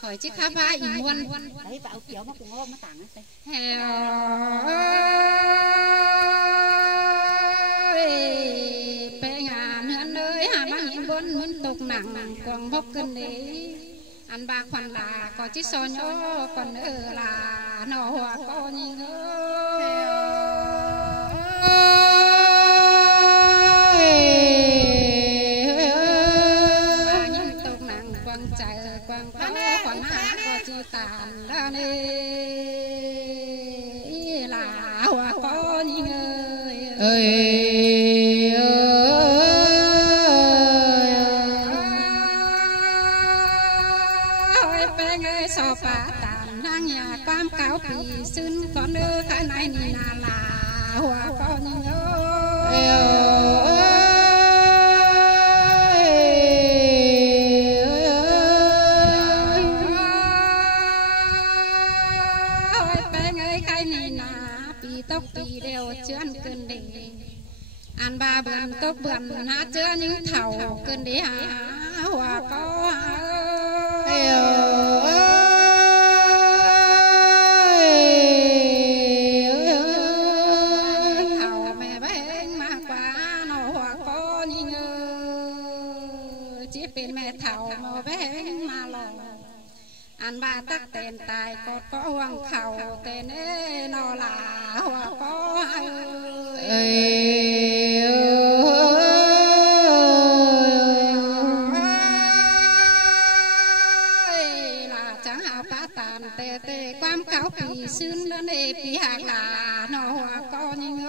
khỏi chiếc khá va ỉ muôn đấy bảo kiểu mà cũng ngon mà tảng ấy bé ngàn hơn ơi hà bác nhìn bốn miếng tục nặng quăng hốc cân đấy ăn ba khoản là có chiếc so nhó còn nữa là nọ hòa có nhìn ba nhìn tục nặng quăng chạy quăng có còn hạ có chi tàn ra đây là hòa có nhìn ơi so phá tàn đang nhà quam cáo kỳ xin con đưa cái này nì là hòa con ơi bé ơi cái nì là pì tóc pì đều chưa ăn cơn để ăn ba bữa tóc bữa hát chưa những thầu cơn để hòa có ăn ba tắc tên tài cột có hoàng khẩu tên ấy nó là hoa có là chẳng hào cá tàn tê tê quam cáo kỳ xin lên đây kỳ hạt là nó hoa có nhưng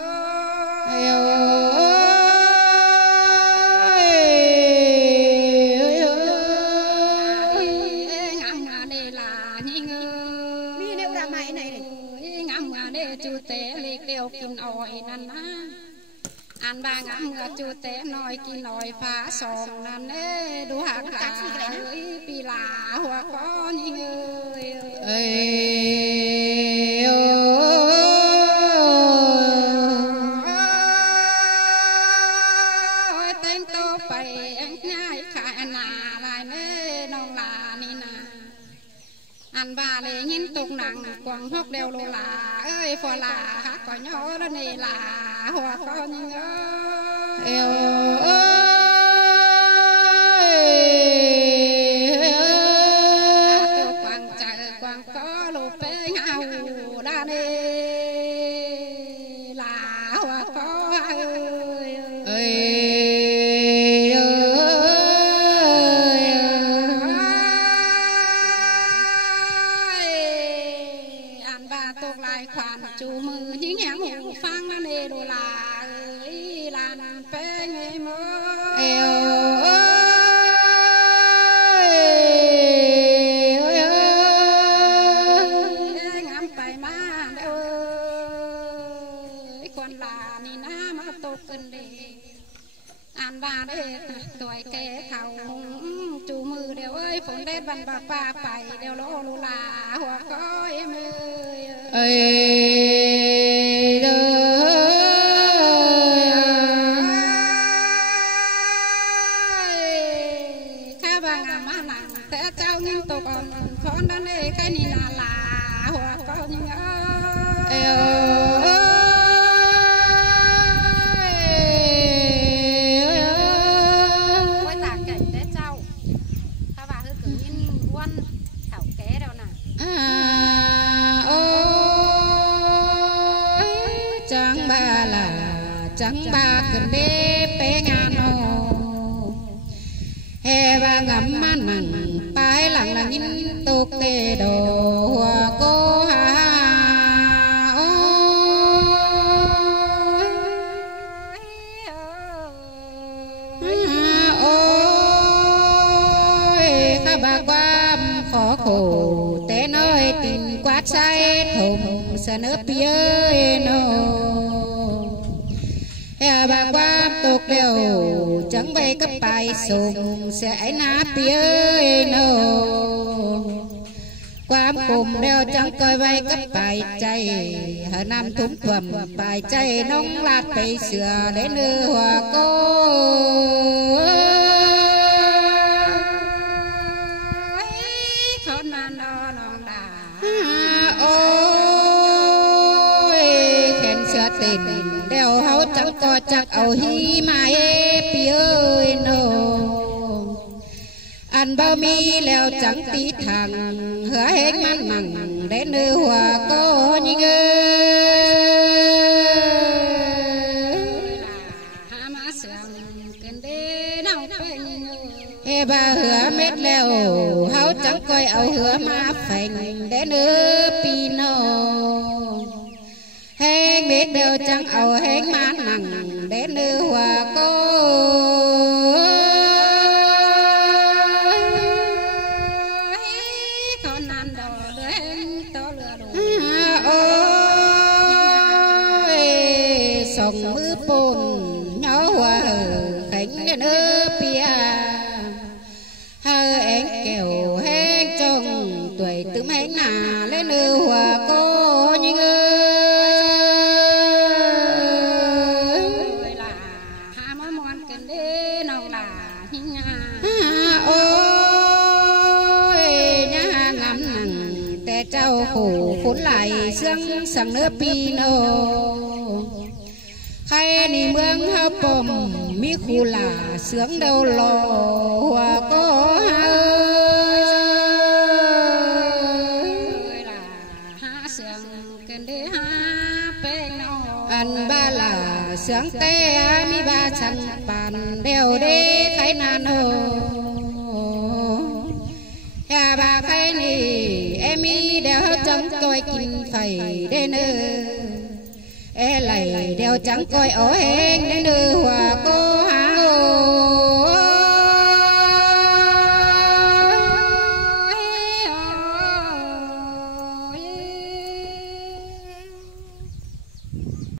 kinh ỏi năn ăn ba ngắm ngựa chú té nói kinh ỏi phá sòng năn ê đủ hạt cả ơi vì là hoa có những ơi tên tô phải anh nhai khai nà lại nê nông là ni nà ăn ba để nhìn tục nặng quăng hốc đeo lô là ơi phò là hát có nhỏ đó này là hoa có những tôi quăng chạy quăng có lô bé ngao đa nê là hoa có chú mưa những nhàng hùng phang lên nề đồ là ơi là phê nghe mơ ngắm tay má ơi con là ni na mà tô cân đề ăn ba đê tuổi kẻ thầu chú mưa đều ơi phun đê bàn bạc ba phải đều lô lô là hoa có em ơi khá ba ngà má nặng té trao nhưng tôi còn con đó này cái này là hoa có những quay tả cảnh té trao khá ba hơi cứng như quân thảo ké đâu nè chẳng ba là chẳng ba cần đế bé ngàn hồ hè ba ngắm man mặn bái lặng là nhìn tục tê đồ hoa cô ha ôi khá ba quam khó khổ té nơi tình quát say thùng sa nước bia nô bà quam tục đều chẳng bay cấp bài sùng sẽ ná bia nô quam cùng đeo chẳng coi bay cấp bài chay hà nam thúng thuầm bài chay nông lạt bầy sửa đến nơi hòa cô con mà nan đó non đà ôi khen sửa tình đeo hấu chẳng có chắc ẩu hi mai pi ơi nô ăn bao mi leo chẳng tí thằng hứa hết man mằng để nữ hòa cô nhinh ơi bà hứa mết leo hấu chẳng coi ẩu hứa ma phành để nữ pi nô hên biết đều chẳng ẩu hên man mằng để nữ hòa cô sòng mưa bồn nhỏ hoa khánh đến ơ pia hơ anh kẹo hên trong tuổi từ mấy nà lên ơ hoa cô nhưng ơi là hà món món cần đế nông là ôi nhá ngắm nằng te trao khổ phun lại xương sằng nơ pino khai ni mương hấp bom mi khu là sướng đâu lò hòa có ăn ba là sướng té mi ba chẳng bàn đều đế khai nan hồ nhà bà khai ni em mi đều chấm coi kinh phải đến ơ e lại đeo trắng coi ở hên đến đưa hòa cô